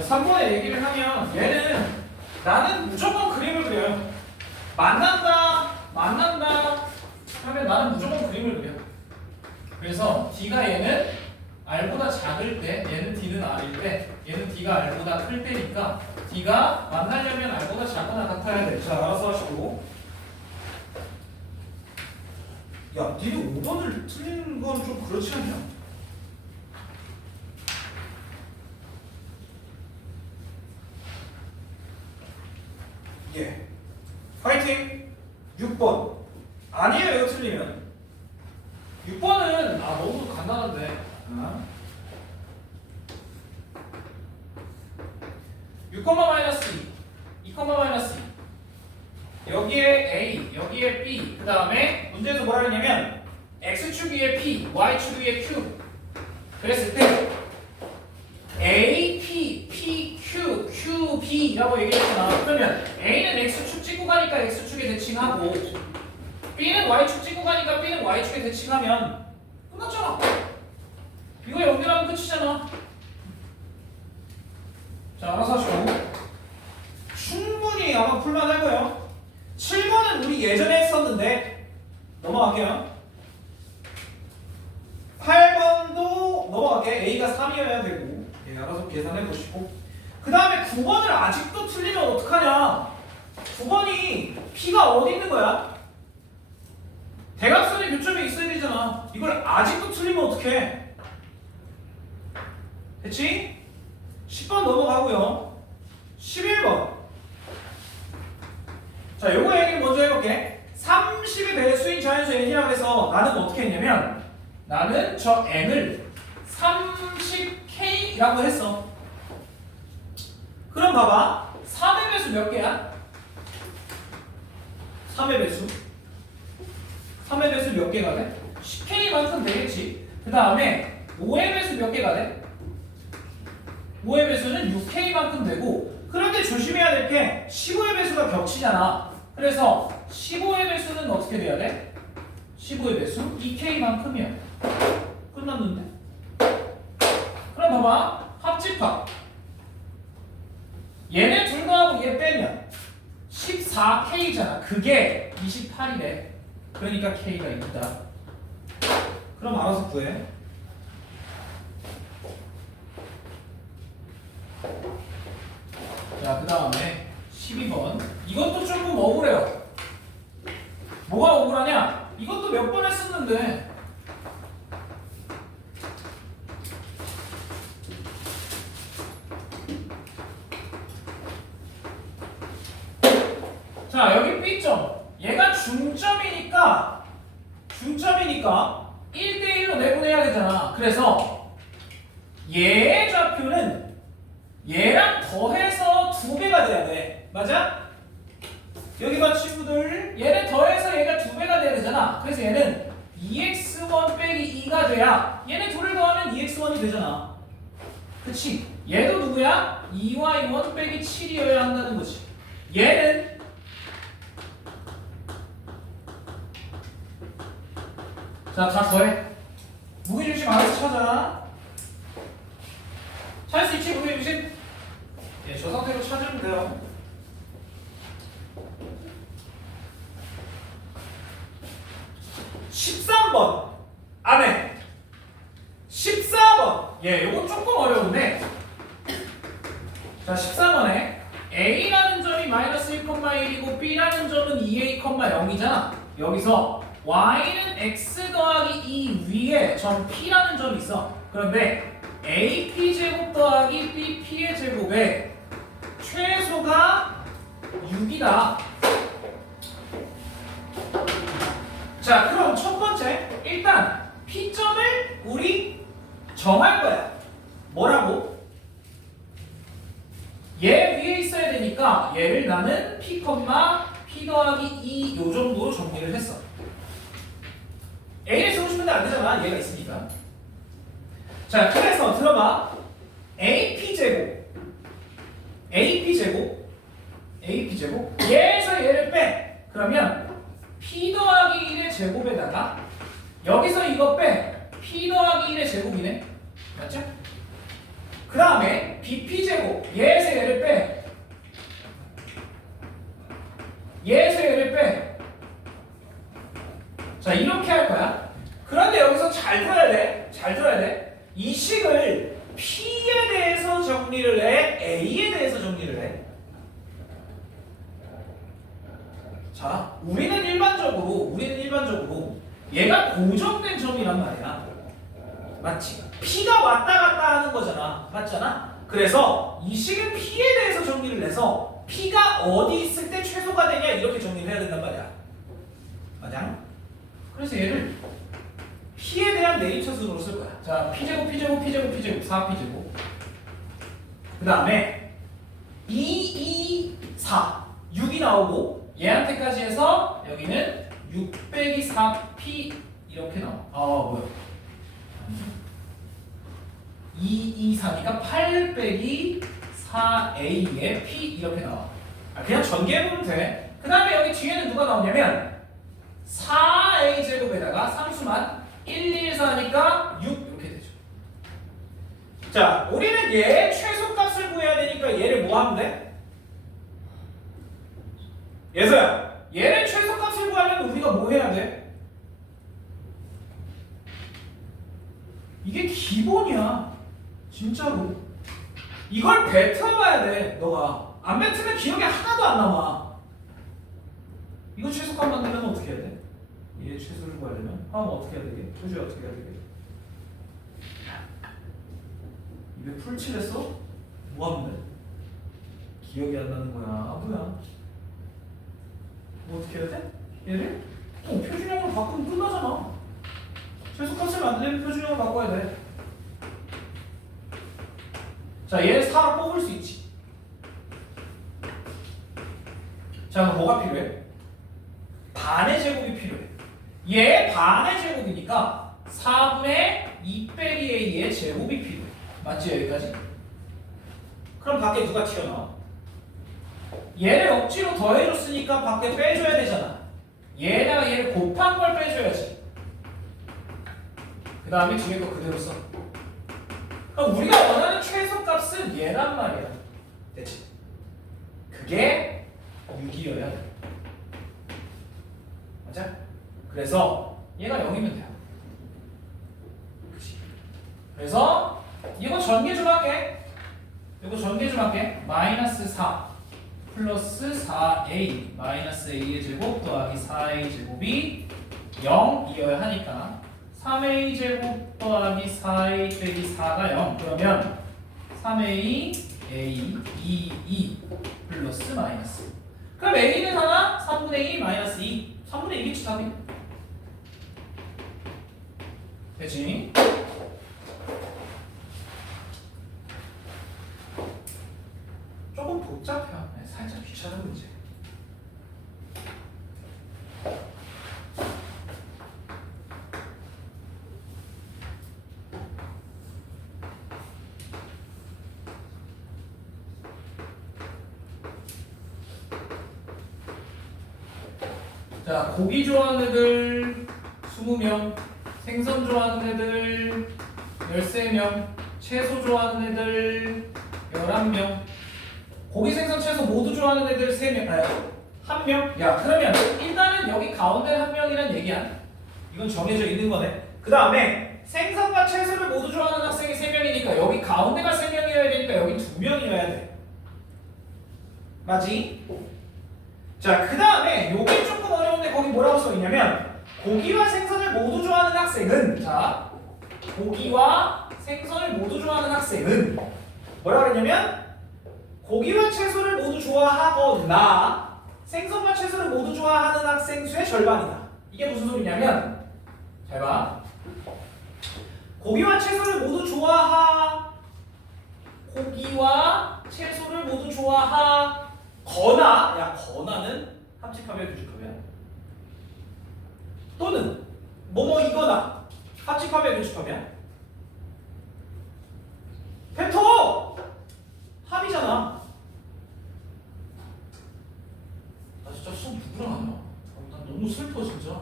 3번에 얘기를 하면 얘는 나는 무조건 그림을 그려요. 만난다 하면 나는 무조건 그림을 그려. 그래서 D가 얘는 R보다 작을 때, 얘는 D는 R일 때, 얘는 D가 R보다 클 때니까 D가 만나려면 R보다 작거나 같아야 돼. 자, 알아서 하시고. 야, 니는 5번을 틀리는 건 좀 그렇지 않냐? 예. 파이팅! 6번. 아니에요, 이거 틀리면. 6번은, 너무 간단한데. 6, 마이너스 2, 2, 마이너스 2. 여기에 A, 여기에 B. 그 다음에 문제에서 뭐라 그러냐면 X축 위에 P, Y축 위에 Q. 그랬을 때 A, P, P, Q, Q, B라고 얘기했잖아. 그러면 A는 X축 찍고 가니까 X축에 대칭하고 B는 Y축 찍고 가니까 B는 Y축에 대칭하면 끝났잖아. 이거 연결하면 끝이잖아. 자, 알아서 하시고. 충분히 아마 풀만할 거예요. 7번은 우리 예전에 했었는데 넘어갈게요. 8번도 넘어갈게. A가 3이어야 되고. 예, 알아서 계산해 보시고. 그 다음에 9번을 아직도 틀리면 어떡하냐? 9번이 P가 어디 있는 거야? 대각선의 교점에 있어야 되잖아. 이걸 아직도 틀리면 어떡해? 됐지? 10번 넘어가고요. 11번. 자, 요거 얘기를 먼저 해볼게. 30의 배수인 자연수 n이라고 해서 나는 어떻게 했냐면 나는 저 n을 30k라고 했어. 그럼 봐봐. 3의 배수 몇 개야? 3의 배수. 3의 배수 몇 개가 돼? 10k만큼 되겠지. 그 다음에 5의 배수 몇 개가 돼? 5의 배수는 6k만큼 되고, 그런데 조심해야 될 게 15의 배수가 겹치잖아. 그래서 15의 배수는 어떻게 돼야 돼? 15의 배수 2k만큼이야. 끝났는데? 그럼 봐봐. 합집합. 얘네 둘 더하고 얘 빼면 14k잖아. 그게 28이래. 그러니까 k가 있다. 그럼 알아서 구해. 자, 그 다음에 12번. 이것도 조금 억울해요. 뭐가 억울하냐? 이것도 몇 번 했었는데. 자, 여기 B점. 얘가 중점이니까 1대1로 내보내야 되잖아. 그래서 얘의 좌표는 얘랑 더해서 2배가 돼야 돼. 맞아? 여기 봐 친구들. 얘는 더해서 얘가 2배가 돼야 되잖아. 그래서 얘는 2x1 빼기 2가 돼야 얘네 둘을 더하면 2x1이 되잖아. 그치? 얘도 누구야? 2y1 빼기 7이어야 한다는 거지. 얘는 자, 다 더해. 무게중심 알아서 찾아. 찾을 수 있지, 무게중심? 예, 저 상태로 찾으면 돼요. 13번 안에 14번. 예, 요건 조금 어려운데. 자, 14번에 A라는 점이 마이너스 1,1이고 B라는 점은 2A, 0이잖아. 여기서 Y는 X 더하기 2 위에 점 P라는 점이 있어. 그런데 AP 제곱 더하기 BP의 제곱에 최소가 6이다. 자, 그럼 첫 번째, 일단 P점을 우리 정할 거야. 뭐라고? 얘 위에 있어야 되니까 얘를 나는 P, P 더하기 2 요 정도로 정리를 했어. A를 쓰고 싶은데 안 되잖아. 얘가 있으니까. 자, 그래서 들어봐. AP 제곱 얘에서 얘를 빼. 그러면 P 더하기 1의 제곱에다가 여기서 이거 빼. P 더하기 1의 제곱이네. 맞죠? 그 다음에 B bp제곱 얘에서 얘를 빼. 얘에서 얘를 빼. 자 이렇게 할 거야. 그런데 여기서 잘 들어야 돼. 잘 들어야 돼. 이 식을 P에 대해서 정리를 해? A에 대해서 정리를 해? 자, 우리는 일반적으로 얘가 고정된 점이란 말이야. 맞지? P가 왔다 갔다 하는 거잖아. 맞잖아? 그래서 이 식은 P에 대해서 정리를 해서 P가 어디 있을 때 최소가 되냐 이렇게 정리를 해야 된단 말이야. 맞아? 그래서 얘를 P에 대한 네이처순으로 쓸 거야. 자, P제곱, 4P제곱. 그 다음에 2, 4, 6이 나오고 얘한테까지 해서 여기는 6 빼기 4P 이렇게 나와. 뭐야? 2, 4니까 8 빼기 4A에 P 이렇게 나와. 그냥 전개해보면 돼. 그 다음에 여기 뒤에는 누가 나오냐면 4A 제곱에다가 상수만 1, 2, 4니까 6 이렇게 되죠. 자, 우리는 얘의 최소값을 구해야 되니까 얘를 뭐 하면 돼? 예서야, 얘의 최소값을 구하려면 우리가 뭐 해야 돼? 이게 기본이야. 진짜로. 이걸 뱉어봐야 돼, 너가. 안 뱉으면 기억이 하나도 안 남아. 이거 최소값 만들려면 어떻게 해야 돼? 얘 최소를 구하려면 하면 어떻게 해야 되게? 표준이 어떻게 해야 되게? 입에 풀칠했어? 뭐 하면 돼? 기억이 안 나는 거야. 뭐야? 뭐 어떻게 해야 돼? 얘를? 표준형으로 바꾸면 끝나잖아. 최소값을 만들려면 표준형으로 바꿔야 돼. 자, 얘를 4로 뽑을 수 있지. 자, 그럼 뭐가 필요해? 반의 제곱이 필요해. 얘 반의 제곱이니까 4분의 2 빼기 A의 제곱이 필요해. 맞지? 여기까지? 그럼 밖에 누가 튀어나와? 얘를 억지로 더해줬으니까 밖에 빼줘야 되잖아. 얘에다가 얘를 곱한 걸 빼줘야지. 그 다음에 뒤에 거 그대로 써. 그럼 우리가 원하는 최소값은 얘란 말이야. 됐지? 그게 6이어야 돼. 맞아? 그래서 얘가 0이면 돼요. 그치? 그래서 이거 전개 좀 할게. 마이너스 4 플러스 4a 마이너스 a의 제곱 더하기 4a 제곱이 0이어야 하니까 3a 제곱 더하기 4a 빼기 4가 0. 그러면 3a a 2 플러스 마이너스. 그럼 a는 하나 3분의 2 마이너스 2. 3분의 1이지 답이. 됐지? 조금 복잡해. 살짝 귀찮은 문제. 자, 고기 좋아하는 애들 20명, 생선 좋아하는 애들 13명, 채소 좋아하는 애들 11명, 고기, 생선, 채소 모두 좋아하는 애들 3명, 1명? 야, 그러면 일단은 여기 가운데 1명이란 얘기야. 이건 정해져 있는 거네. 그 다음에 생선과 채소를 모두 좋아하는 학생이 3명이니까 여기 가운데가 3명이어야 되니까 여기 2명이어야 돼. 맞지? 자, 그 다음에 요게 조금 어려운데 거기 뭐라고 써있냐면 고기와 생선을 모두 좋아하는 학생은, 자, 고기와 생선을 모두 좋아하는 학생은 뭐라고 그랬냐면 고기와 채소를 모두 좋아하거나 생선과 채소를 모두 좋아하는 학생 수의 절반이다. 이게 무슨 소리냐면, 잘 봐. 고기와 채소를 모두 좋아하거나, 야, 거나는 합집합이야, 규집합이야? 또는 뭐뭐이거나 합집합이야, 규집합이야? 뱉어! 합이잖아. 나 진짜 수업 누구랑 하냐? 난 너무 슬퍼 진짜.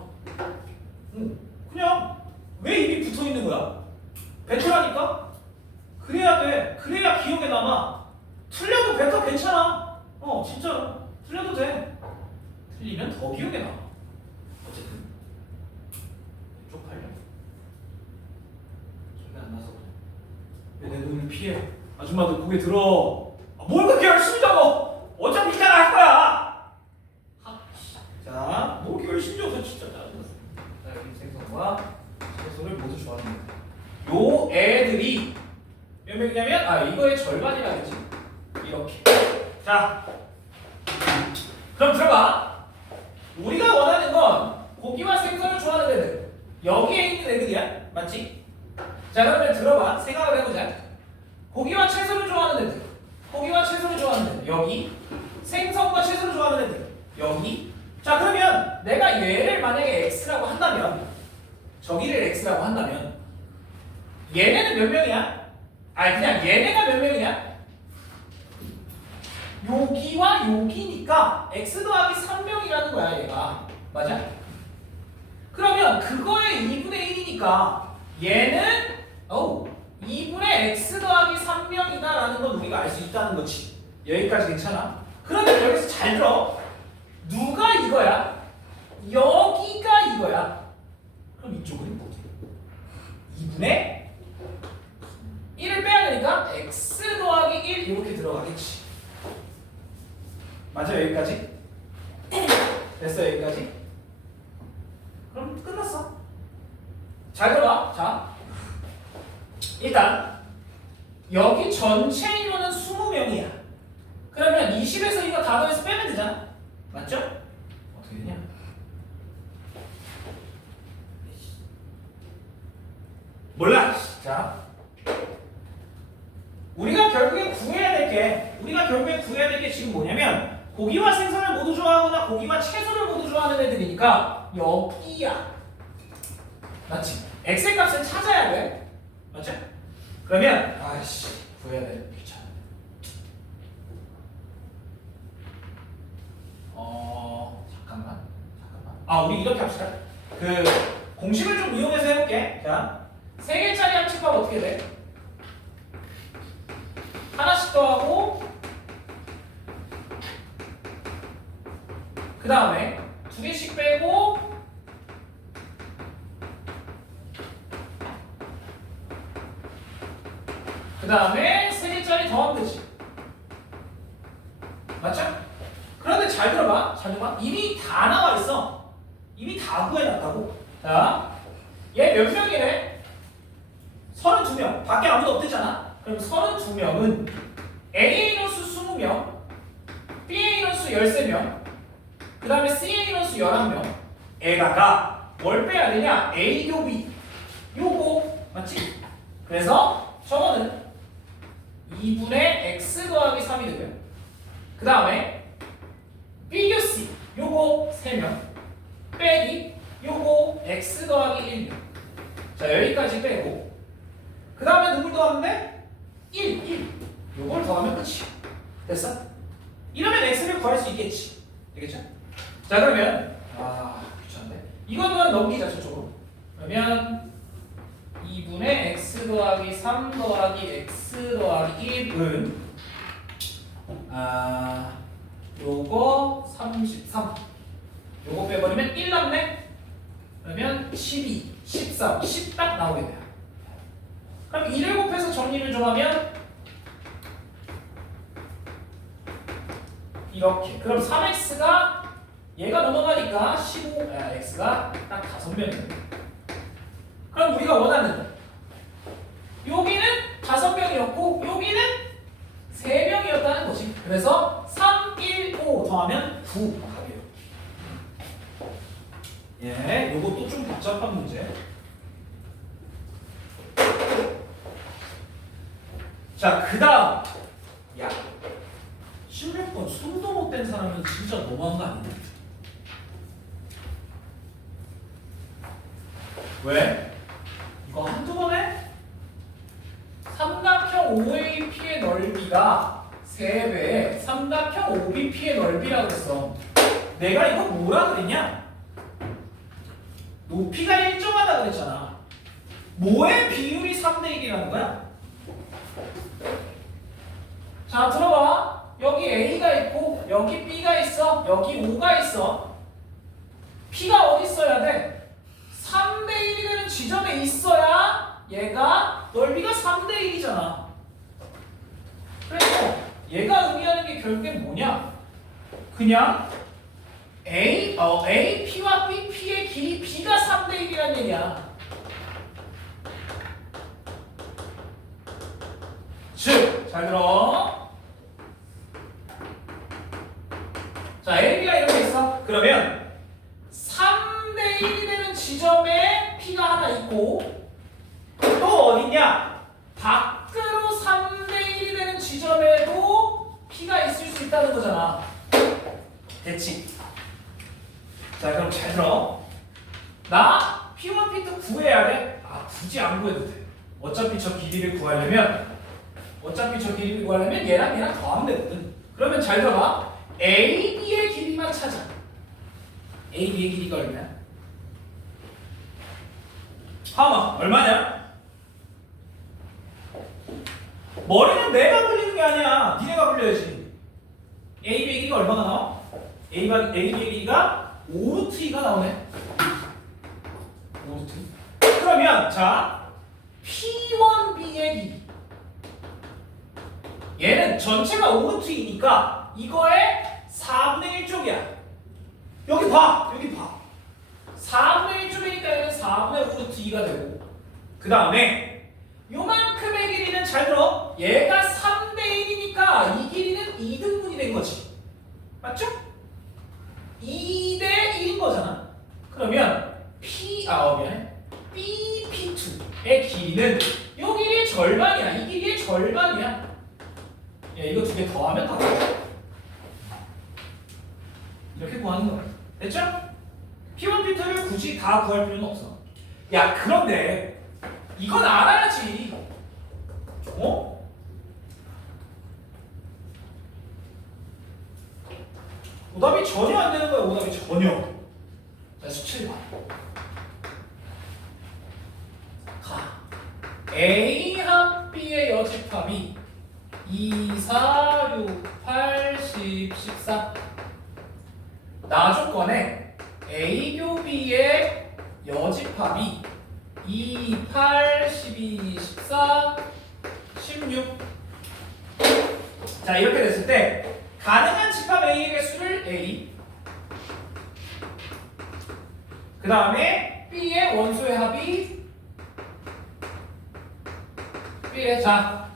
그냥 왜 입이 붙어 있는 거야? 뱉으라니까? 그래야 돼. 그래야 기억에 남아. 틀려도 베타 괜찮아. 진짜로 틀려도 돼. 틀리면 더 비우게 나와. 어쨌든 쪽팔려. 소리가 안 나서 그래. 왜 내 돈을 피해? 아줌마들 고개 들어. 뭘 그렇게 열심히 적어? 어차피 이따가 할 거야. 자, 뭐 이렇게 열심히 적어서 진짜 짜증났어. 자, 여기 생선과 채소를 모두 좋아하는 요 애들이 몇 명이냐면 이거의 절반이라겠지. 이렇게. 자, 그럼 들어봐. 우리가 원하는 건 고기와 생선을 좋아하는 애들. 여기에 있는 애들이야. 맞지? 자, 그러면 들어봐. 생각을 해보자. 고기와 채소를 좋아하는 애들. 고기와 채소를 좋아하는 애들. 여기. 생선과 채소를 좋아하는 애들. 여기. 자, 그러면 내가 얘를 만약에 x라고 한다면, 저기를 x라고 한다면, 얘네는 몇 명이야? 그냥 얘네가 몇 명이야? 여기와 여기니까 x 더하기 3명이라는 거야, 얘가. 맞아? 그러면 그거의 2분의 1이니까 얘는 2분의 x 더하기 3명이다라는 건 우리가 알 수 있다는 거지. 여기까지 괜찮아? 그런데 여기서 잘 들어. 누가 이거야? 여기가 이거야. 그럼 이쪽은 뭐지? 2분의 1을 빼야 되니까 x 더하기 1 이렇게 들어가겠지. 맞아, 여기까지? 됐어, 여기까지? 그럼 끝났어. 잘 들어봐. 자, 일단 여기 전체 인원은 20명이야. 그러면 20에서 이거 다 더해서 빼면 되잖아. 맞죠? 어떻게 되냐? 몰라. 자, 우리가 결국에 구해야 될 게 지금 뭐냐면 고기와 생선을 모두 좋아하거나 고기와 채소를 모두 좋아하는 애들이니까 여기야. 맞지? x의 값을 찾아야 돼. 맞죠? 그러면 구해야 돼. 귀찮아. 잠깐만. 우리 이렇게 합시다. 그 공식을 좀 이용해서 해볼게. 자, 3개짜리 합집합 어떻게 돼? 하나씩 더하고 그 다음에 2개씩 빼고 그 다음에 3개짜리 더하면 되지. 맞죠? 그런데 잘 들어봐. 이미 다 나와 있어. 이미 다 구해놨다고. 자, 얘 몇 명이래? 32명. 밖에 아무도 없댔잖아. 그럼 32명은 A의 인원수 20명, B의 인원수 13명, 그 다음에 C의 인원수 11명 에다가 뭘 빼야 되냐? A 교비 요거 맞지? 그래서 저거는 2분의 x 더하기 3이 되고요. 그 다음에 B, Q, C 요거 3명 빼기 요거 x 더하기 1명. 자, 여기까지 빼고 그 다음에 누굴 더하면 돼? 1 요걸 더하면 끝이야. 됐어? 이러면 x를 구할 수 있겠지. 되겠죠? 자, 그러면 귀찮은데 이거는 넘기자 저쪽으로. 그러면 2분의 x 더하기 3 더하기 x 더하기 1은 요거 33 요거 빼버리면 1 남네? 그러면 12, 13, 10 딱 나오게 돼요. 그럼 1을 곱해서 정리를 좀 하면 이렇게. 그럼 3x가 얘가 넘어가니까 x가 딱 5명이에요. 그럼 우리가 원하는 여기는 5명이었고 여기는 3명이었다는 거지. 그래서 3, 1, 5 더하면 9 답이에요. 요것도 좀 복잡한 문제. 자, 그 다음 16번 손도 못 댄 사람은 진짜 너무한 거 아니냐? 왜? 이거 한두 번에? 삼각형 OAP의 넓이가 3배 삼각형 OBP의 넓이라고 그랬어. 내가 이거 뭐라 그랬냐? 높이가 일정하다 그랬잖아. 뭐의 비율이 3대 1이라는 거야? 자, 들어봐. 여기 A가 있고 여기 B가 있어. 여기 O가 있어. P가 어디 있어야 돼? 3대 1이 되는 지점에 있어야 얘가 넓이가 3대 1이잖아. 그래서 얘가 의미하는 게 결국엔 뭐냐? 그냥 A, P와 B, P의 길이 B가 3대 1이란 얘기야. 즉, 잘 들어. 자, A, B가 이렇게 있어. 그러면 3대 1이 되는 지점에 P가 하나 있고 또 어딨냐? 밖으로 3대 1이 되는 지점에도 P가 있을 수 있다는 거잖아. 됐지? 자, 그럼 잘 들어. 나 P1, P2 구해야 돼? 아, 굳이 안 구해도 돼. 어차피 저 길이를 구하려면 얘랑 더하면 되거든. 그러면 잘 들어봐. A, B의 길이만 찾아. A, B의 길이가 얼마야? 하마, 얼마냐? 머리는 내가 굴리는 게 아니야. 니네가 굴려야지. A, B의 길이가 얼마가 나와? A, B의 길이가 5루트 2가 나오네. 5루트 2. 그러면 자, P1B의 길이. 얘는 전체가 5루트 2니까 이거의 4분의 1쪽이야. 여기 봐. 4분의 1쪽이니까 얘는 4분의 5루트 2가 되고 그 다음에 요만큼의 길이는 잘 들어. 얘가 3대 1이니까 이 길이는 2등분이 된 거지. 맞죠? 2대 1인 거잖아. 그러면 BP2의 길이는 요 길이의 절반이야. 이 길이의 절반이야. 야, 이거 두 개 더하면 다 돼. 이렇게 구하는 거야. 됐죠? P1, P2를 굳이 다 구할 필요는 없어. 야, 그런데 이건 알아야지. 어? 오답이 전혀 안 되는 거야. 오답이 전혀. 자, 17번. 가. A합 B의 여집합이 2, 4, 6, 8, 10, 14. 나 조건에 A교 B의 여집합이 2, 8, 12, 14, 16. 자, 이렇게 됐을 때 가능한 집합 A의 개수를 A, 그 다음에 B의 원소의 합이 B의. 자,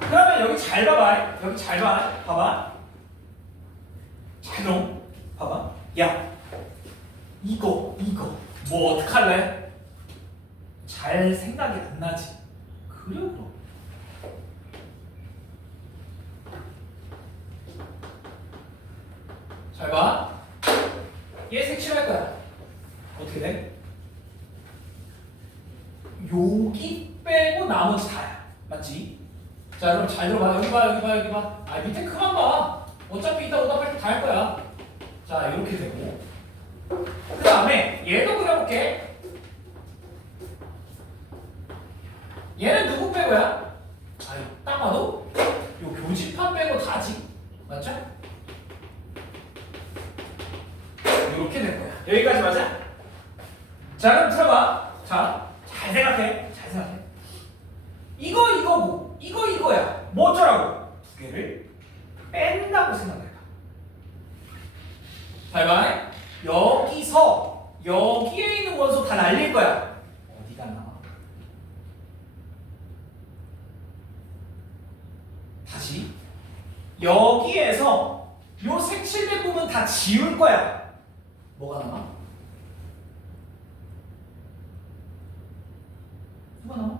그러면 여기 잘 봐봐. 여기 잘 봐. 봐봐. 잘 들어. 봐봐. 야, 이거 뭐 어떡할래? 잘 생각이 안 나지. 그래 그럼. 잘 봐. 얘 색칠할 거야. 어떻게 돼? 여기 빼고 나머지 다야. 맞지? 자, 그럼 잘 들어봐. 여기 봐. 아, 밑에 그만 봐. 어차피 이따 오답할 때 다 할 거야. 자, 이렇게 되고. 그 다음에 얘도 그려볼게. 얘는 누구 빼고야? 아니, 딱 봐도 요 교집합 빼고 다지. 맞죠? 이렇게 될 거야. 여기까지 맞아? 자, 그럼 들어봐. 자, 잘 생각해. 이거고 이거야. 뭐 어쩌라고? 두 개를 뺀다고 생각해봐. 잘 봐. 여기서 여기에 있는 원소 다 날릴 거야. 어디가 나와? 다시 여기에서 요 색칠된 부분 다 지울 거야. 뭐가 나와? 누가 나와?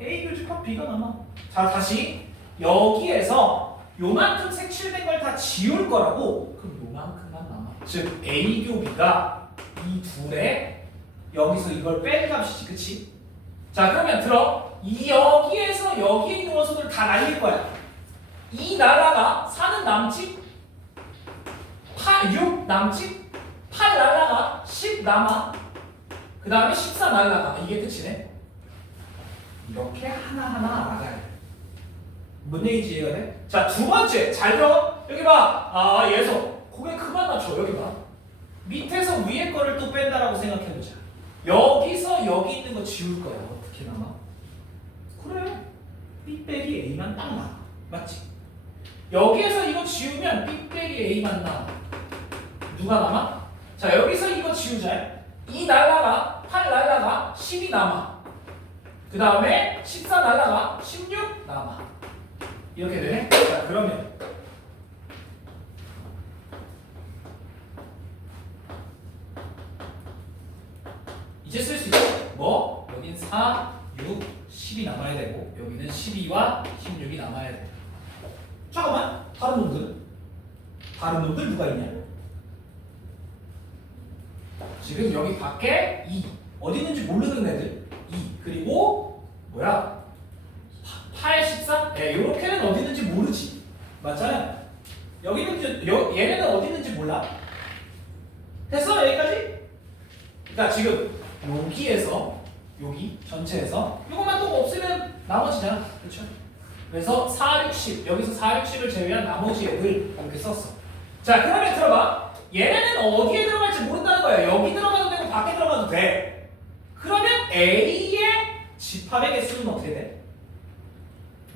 A 교집합 B가 남아. 자, 다시 여기에서 요만큼 색칠된 걸 다 지울 거라고. 그럼 요만큼만 남아. 즉 A 교 B가 이 둘에 여기서 이걸 뺀 값이지, 그치? 자, 그러면 들어. 이 여기에서 여기에 있는 원소들 다 날릴 거야. 2 날라가 4는 남지, 6 남지, 8 날라가 10 남아, 그 다음에 14 날라가. 이게 끝이네. 이렇게 하나하나 알아가야 돼. 뭔 얘기인지 이해가 돼? 자, 두 번째. 잘 들어. 여기 봐. 아, 예서. 고개 그만 낮춰. 여기 봐. 밑에서 위에 거를 또 뺀다라고 생각해보자. 여기서 여기 있는 거 지울 거야. 어떻게 남아? 그래. B 빼기 A만 딱 남아. 맞지? 여기에서 이거 지우면 B 빼기 A만 남아. 누가 남아? 자, 여기서 이거 지우자. 2 날라가, 8 날라가, 10이 남아. 그 다음에 14 날라가, 16 남아. 이렇게 되네? 자, 그러면 이제 쓸 수 있어. 뭐? 여긴 4, 6, 10이 남아야 되고 여기는 12와 16이 남아야 돼. 잠깐만. 다른 놈들? 다른 놈들 누가 있냐? 지금 여기 밖에 2. 어디 있는지 모르는 애들 2. 그리고 뭐야? 8, 14? 예, 요렇게는 어디 있는지 모르지. 맞잖아요. 여기 있는지, 얘네는 어디 있는지 몰라. 됐어? 여기까지? 그러니까 지금 여기에서 여기 전체에서 이것만 또 없으면 나머지잖아. 그렇죠? 그래서 4, 6, 10 여기서 4, 6, 10을 제외한 나머지 애들 이렇게 썼어. 자, 그러면 들어봐. 얘네는 어디에 들어갈지 모른다는 거야. 여기 들어가도 되고 밖에 들어가도 돼. 그러면 A의 집합의 개수는 어떻게 돼?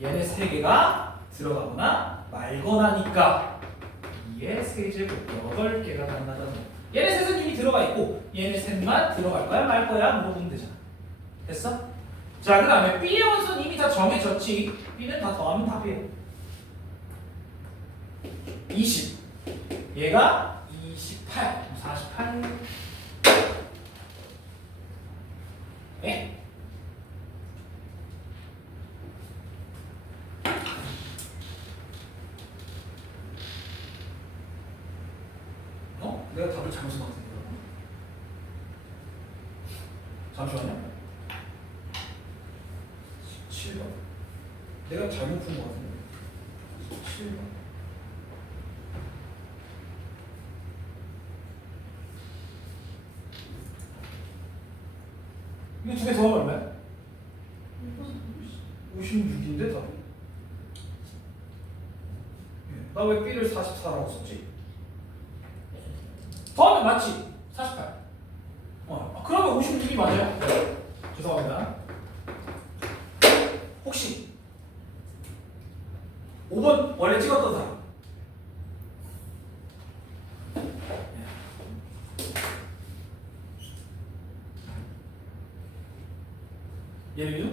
얘네 세 개가 들어가거나 말거나니까 2의 세제곱 8개가 가능하다는 거. 얘네 셋은 이미 들어가 있고 얘네 셋만 들어갈 거야 말 거야 물어보면 되잖아. 됐어? 자, 그 다음에 B의 원소는 이미 다 정해졌지. B는 다 더하면 답이에요. 20 얘가 28 48 네? 내가 답을 잘못 쓴 것 같은데. 잠시만요. 17번. 내가 잘못 푼 것 같은데. 17번. 이거 두 개 더하면 얼마야? 56인데 답이. 나 왜 B를 44라고 썼지? 더하면 맞지? 48. 그러면 56이 맞아요. 죄송합니다. 혹시 5번 원래 찍었던 사람? 예민유?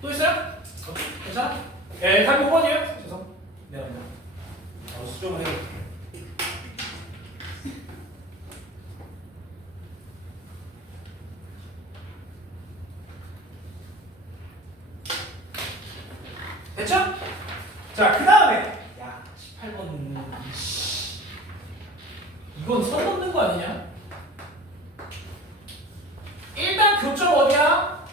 또 있어요? 괜찮아? 예, 답이 5번이에요. 죄송. 네, 수정을 해야 돼. 됐죠? 자, 그 다음에 야, 18번은 이건 선 넘는 거 아니냐? 일단 교점 어디야?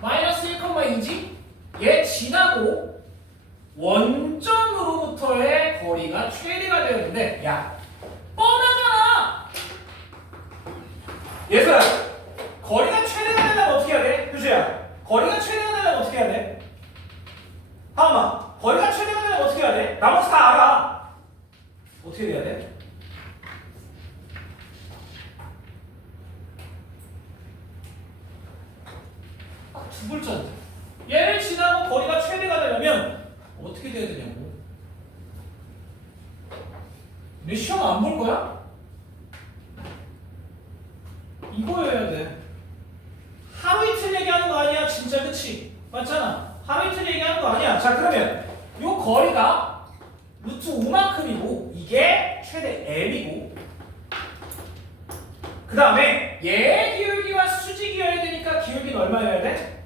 마이너스 1,2지? 얘 지나고 원점으로부터의 거리가 최대가 되었는데 야, 뻔하잖아! 얘들아, 거리가 최대가 되려면 어떻게 해야 돼? 효주야, 거리가 최대가 되려면 어떻게 해야 돼? 하마, 거리가 최대가 되려면 어떻게 해야 돼? 나머지 다 알아. 어떻게 해야 돼? 두 글자인데. 얘를 지나고 거리가 최대가 되려면 어떻게 돼야 되냐고. 내 시험 안 볼 거야? 이거여야 돼. 하루 이틀 얘기하는 거 아니야, 진짜. 그치? 맞잖아. 하루 이틀 얘기하는 거 아니야. 자, 그러면 요 거리가 루트 5만큼이고 이게 최대 m이고, 그 다음에 얘 기울기와 수직이어야 되니까 기울기는 얼마여야 돼?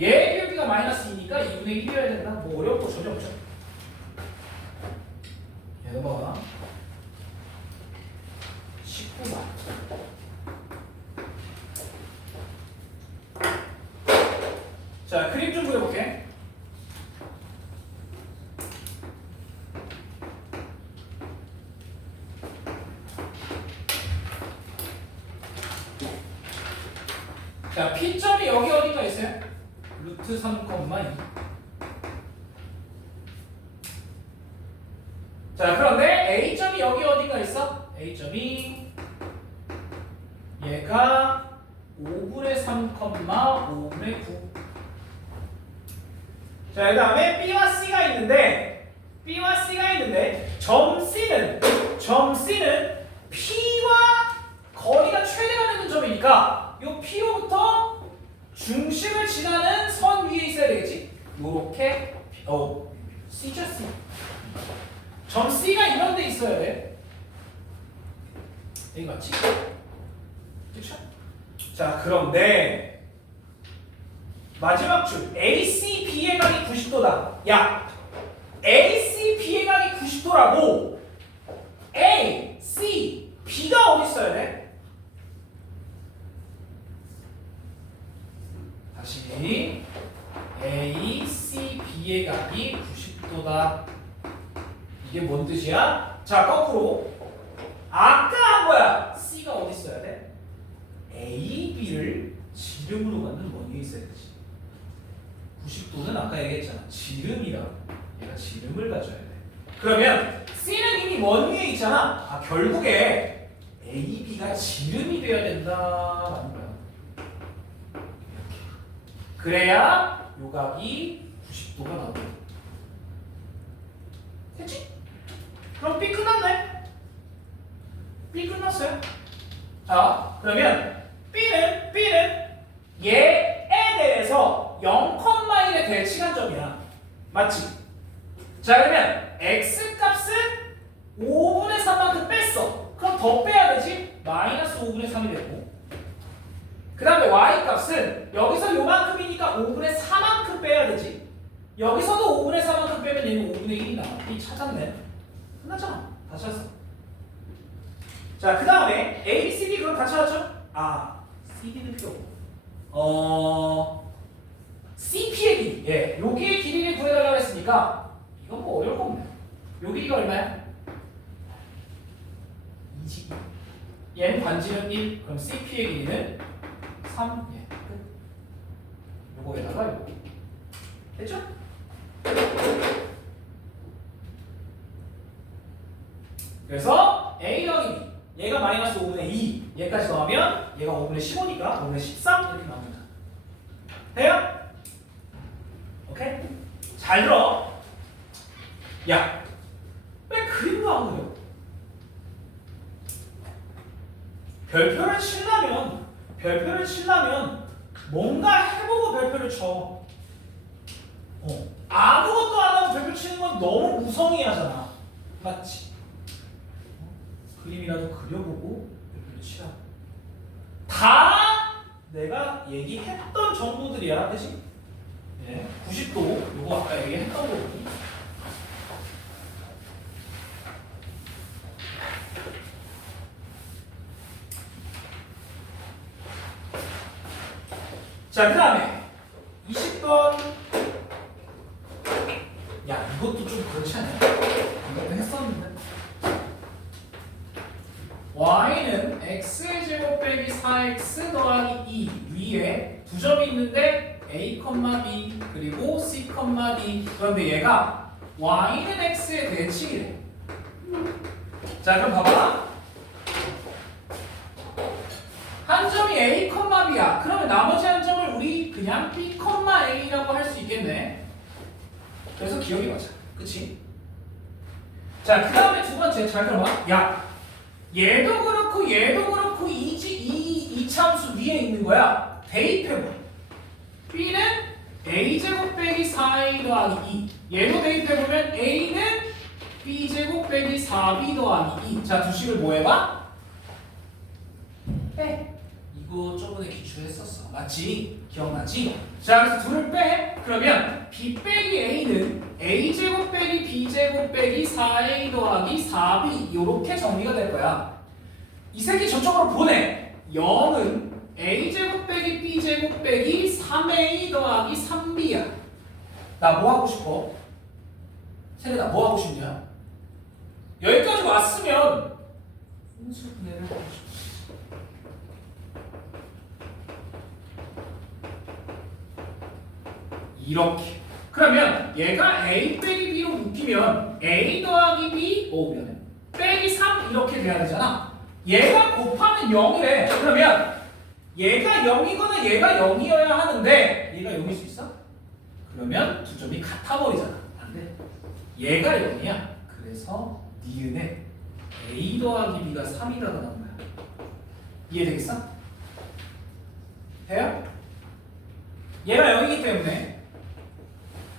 얘 기울기가 마이너스 2니까 2분의 1이어야 된다. 뭐 어려운 거 전혀 없죠. 얘 넘어가. 19번. 자, 그림 좀 그려볼게. 자, P점이 여기 어딘가 있어요? 루트 3,2. 자, 그런데 A점이 여기 어딘가 있어? A점이 얘가 5분의 3, 5분의 9. 자, 그 다음에 B와 C가 있는데 점 C는 P와 거리가 최대가 되는 점이니까 이 P로부터 중심을 지나는 선 위에 있어야 되겠지? 요렇게 C죠, C. 점 C가 이런 데 있어야 돼. 여기 맞지? 그쵸? 자, 그런데 마지막 줄 ACB의 각이 90도다. 야, ACB의 각이 90도라고 ACB가 어디 있어야 돼? 다시 ACB의 각이 90도다. 이게 뭔 뜻이야? 자, 거꾸로 아까 한 거야. C가 어디 있어야 돼? A, B를 지름으로 갖는 원 위에 있어야 되지. 90도는 아까 얘기했잖아. 지름이라고. 얘가 지름을 가져야 돼. 그러면 C는 이미 원 위에 있잖아. 아, 결국에 A, B가 지름이 돼야 된다라는 거야. 이렇게. 그래야 요각이 90도가 나오게 돼. 됐지? 그럼 B 끝났네. B 끝났어요. 자, 그러면 B는 얘에 대해서 0,1의 대칭한점이야. 맞지? 자, 그러면 X 값은 5분의 3만큼 뺐어. 그럼 더 빼야 되지? 마이너스 5분의 3이 되고. 그 다음에 Y 값은 여기서 요만큼이니까 5분의 4만큼 빼야 되지. 여기서도 5분의 4만큼 빼면 얘는 5분의 1이 나와. 이 찾았네. 끝났잖아. 다 찾았어. 자, 그 다음에 A, B, C, D 그럼 다 찾았죠? 아, CD는 필요 없고. CP의 길이. 예, 여기의 길이를 구해달라고 했으니까 이건 뭐 어려울 거 없네. 요 길이가 얼마야? 20. 얘는 반지름 1. 그럼 CP의 길이는 3. 예, 끝. 요거에다가 요거. 됐죠? 그래서 A 더하기 B. 얘가 마이너스 5분의 2. 얘까지 더하면 얘가 5분의 15니까 5분의 13 이렇게 나옵니다. 돼요? 오케이? 잘 들어. 야, 왜 그림도 안 그려? 별표를 치려면 뭔가 해보고 별표를 쳐. 아무것도 안 하고 별표 치는 건 너무 무성의하잖아. 맞지? 그림이라도 그려보고 별표를 치라. 다 내가 얘기했던 정도들이야, 그치? 네, 90도 요거 아까 얘기했던 거거든. 자, 그 다음에 20번. 야, 이것도 좀 그렇지 않냐? 이것도 했었는데. y는 x의 제곱 빼기 4x 더하기 2 위에 두 점이 있는데 a, b 그리고 c, d. 그런데 얘가 y는 x의 대칭이래. 자, 그럼 봐봐. 한 점이 a, b야. 그러면 나머지 한 점을 우리 그냥 b, a라고 할 수 있겠네. 그래서 기억해보자. 그치? 자, 그 다음에 두 번째. 잘 들어봐. 야, 얘도 그렇고 이 참수 위에 있는 거야. 대입해봐. b는 a제곱 빼기 4a 더하기 2. 얘도 대입해보면 a는 b제곱 빼기 4b 더하기 2. 자, 두 식을 뭐 해봐? 빼. 이거 저번에 기출했었어. 맞지? 기억나지? 자, 그래서 둘을 빼. 그러면 b 빼기 a는 a제곱 빼기 b제곱 빼기 4a 더하기 4b 요렇게 정리가 될 거야. 이 새끼 저쪽으로 보내. 0은 a제곱 빼기 b제곱 빼기 3a 더하기 3b야. 나 뭐 하고 싶어? 세례다 뭐 하고 싶냐? 여기까지 왔으면 분수 분해를 하고 싶어. 이렇게. 그러면 얘가 A 빼기 B로 묶이면 A 더하기 B 오면 빼기 3 이렇게 돼야 되잖아. 얘가 곱하면 0이래. 그러면 얘가 0이거나 얘가 0이어야 하는데 얘가 0일 수 있어? 그러면 두 점이 같아 버리잖아. 안 돼. 얘가 0이야. 그래서 니은에 A 더하기 B가 3이라고 나온 거야. 이해되겠어? 돼요? 얘가 0이기 때문에.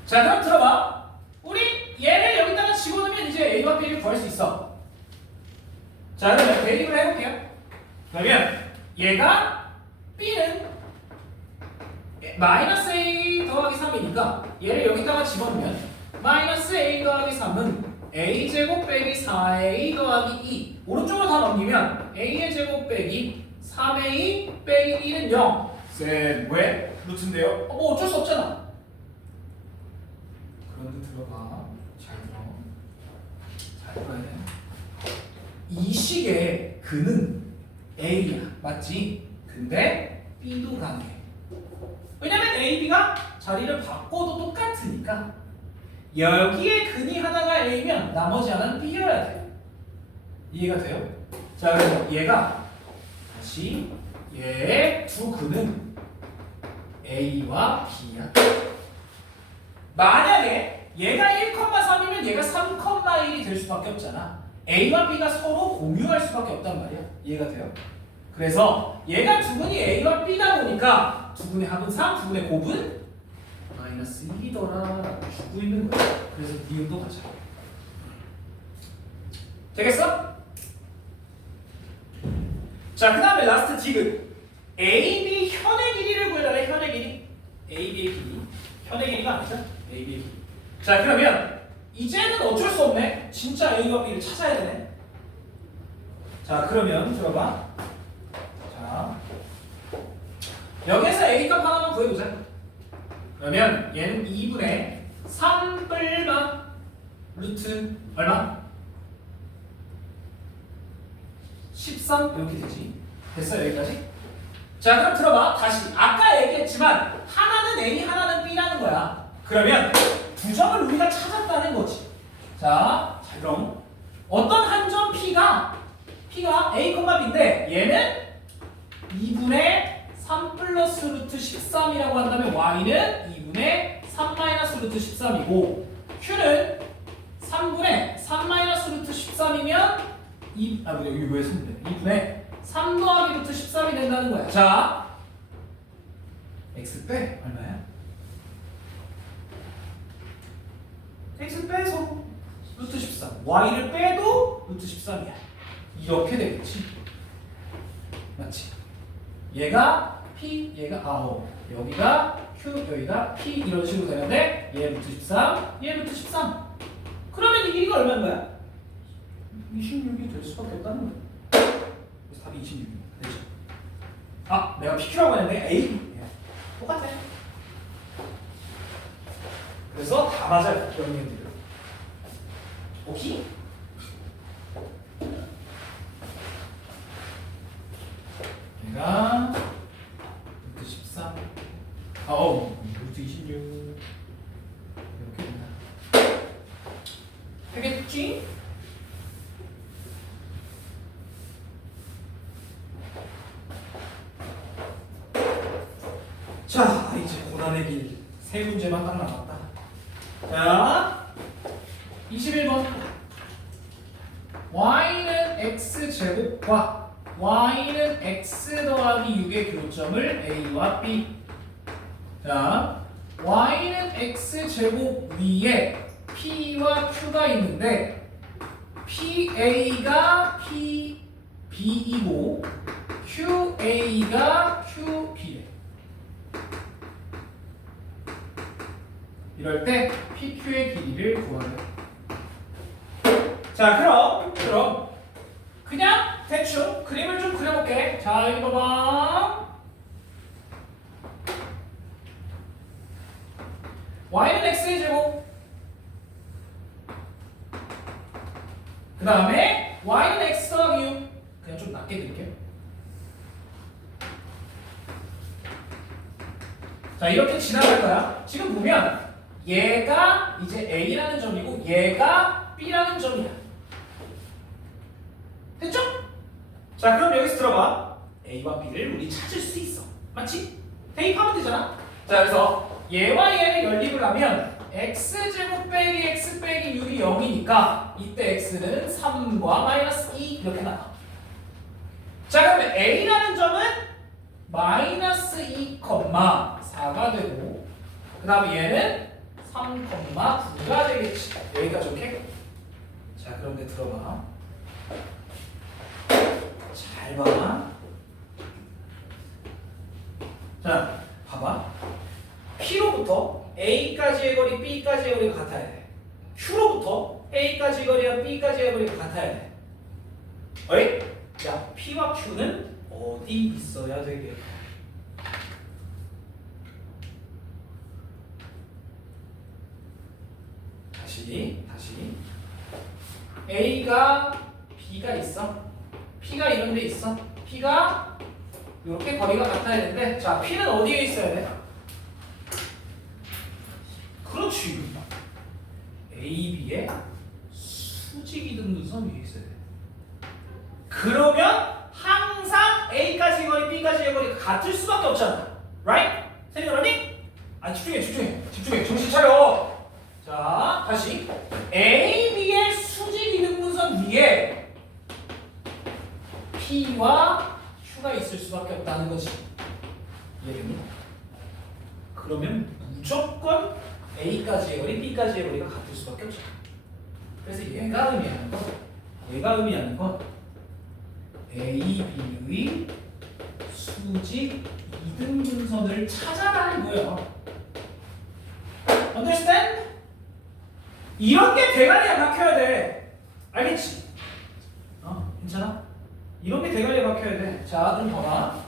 자, 그럼 들어봐. 우리 얘를 여기다가 집어넣으면 이제 A와 B를 구할 수 있어. 자, 그러면 대입을 해볼게요. 그러면 얘가 B는 마이너스 A 더하기 3이니까 얘를 여기다가 집어넣으면 마이너스 A 더하기 3은 A제곱 빼기 4A 더하기 2 오른쪽으로 다 넘기면 A의 제곱 빼기 3A 빼기 2는 0 쌤 왜? 루트인데요? 뭐 어쩔 수 없잖아. 그런데 들어봐. 잘 들어. 잘 들어야 돼. 이 식의 근은 A야. 맞지? 근데 B도 가능해. 왜냐면 A, B가 자리를 바꿔도 똑같으니까 여기에 근이 하나가 A면 나머지 하나는 B여야 돼. 이해가 돼요? 자, 그래서 얘가 다시 얘의 두 근은 A와 B야. 만약에 얘가 1,3이면 얘가 3,1이 될 수밖에 없잖아. A와 B가 서로 공유할 수밖에 없단 말이야. 이해가 돼요? 그래서 얘가 두 분이 A와 B다 보니까 두 분의 합은 3, 두 분의 곱은 마이너스 1이더라 라고 주고 있는 거야. 그래서 니은도 같이 되겠어? 자, 그 다음에 라스트 디귿 AB 현의 길이를 구해달래. 현의 길이 AB의 길이 현의 길이가 아니죠? AB의 길이. 자, 그러면 이제는 어쩔 수 없네. 진짜 A와 B를 찾아야 되네. 자, 그러면 들어봐. 자, 여기에서 A 값 하나만 구해보자. 그러면 얘는 2분의 3뿔마 루트 얼마? 13 이렇게 되지. 됐어요 여기까지? 자, 그럼 들어봐. 다시 아까 얘기했지만 하나는 A 하나는 B라는 거야. 그러면 두 점을 우리가 찾았다는 거지. 자, 그럼 어떤 한 점 P가 A, B인데 얘는 2분의 3 플러스 루트 13이라고 한다면 Y는 2분의 3 마이너스 루트 13이고 Q는 3분의 3 마이너스 루트 13이면 여기 왜 3분의 2분의 3 더하기 루트 13이 된다는 거야. 자, X 빼 얼마야? X 빼서 루트 13 Y를 빼도 루트 13이야. 이렇게 되겠지. 맞지? 얘가 P, 얘가 여기가 Q, 여기가 P 이런 식으로 되는데 얘 루트 13, 얘 루트 13. 그러면 이 길이가 얼마인 거야? 26이 될 수밖에 없다는 거야. 그래서 답이 26이야. 되죠? 아, 내가 PQ라고 했는데 A 똑같아. 그래서 다 맞아요. 그런 얘기들. 오케이? 얘가 루트 13 루트 26 이렇게 된다. 되겠지? 자, 이제 고난의 길 세 문제만 딱 남았다. 자, 21번 y는 x제곱과 y는 x 더하기 6의 교점을 a와 b. 자, y는 x제곱 위에 p와 q가 있는데 pa가 pb이고 qa가 qb래. 이럴 때 PQ의 길이를 구하래. 자, 그럼 그냥 대충 그림을 좀 그려볼게. 자, 여기 봐봐. y는 x의 제곱. 그 다음에 y는 x 더하기 6. 그냥 좀 낮게 드릴게요. 자, 이렇게 지나갈 거야. 지금 보면 얘가 이제 A라는 점이고 얘가 B라는 점이야. 됐죠? 자, 그럼 여기서 들어봐. A와 B를 우리 찾을 수 있어. 맞지? 대입하면 되잖아. 자, 그래서 얘와 얘를 연립을 하면 x제곱 빼기 x 빼기 6이 0이니까 이때 x는 3과 마이너스 2 이렇게 나와. 자, 그러면 A라는 점은 마이너스 2,4가 되고 그 다음에 얘는 3,9가 되겠지. 여기까지 오케이? 자, 그런데 들어봐. 잘 봐. 자, 봐봐. P로부터 A까지의 거리, B까지의 거리가 같아야 돼. Q로부터 A까지의 거리와 B까지의 거리가 같아야 돼. 어이? 야, P와 Q는 어디 있어야 되게? 다시. A가 B가 있어. P가 이런 데 있어. P가 이렇게 거리가 같아야 되는데, 자, P는 어디에 있어야 돼? 그렇지. AB의 수직이등분선 위에 있어야 돼. 그러면 항상 A까지 거리, B까지의 거리가 같을 수밖에 없잖아. Right? 세리 너니? 아, 집중해. 정신 차려. 자, 다시. AB의 수직이등분선 위에 P와 Q가 있을 수밖에 없다는 거지. 이해됐니? 그러면 무조건 A까지의 거리, B까지의 거리가 같을 수밖에 없잖아. 그래서 얘가 의미하는 건 AB의 수직 이등분선을 찾아라 이거예요. Understand? 이런 게 대가리에 박혀야 돼. 알겠지? 괜찮아? 이런 게 대가리에 박혀야 돼. 자, 그럼 봐봐.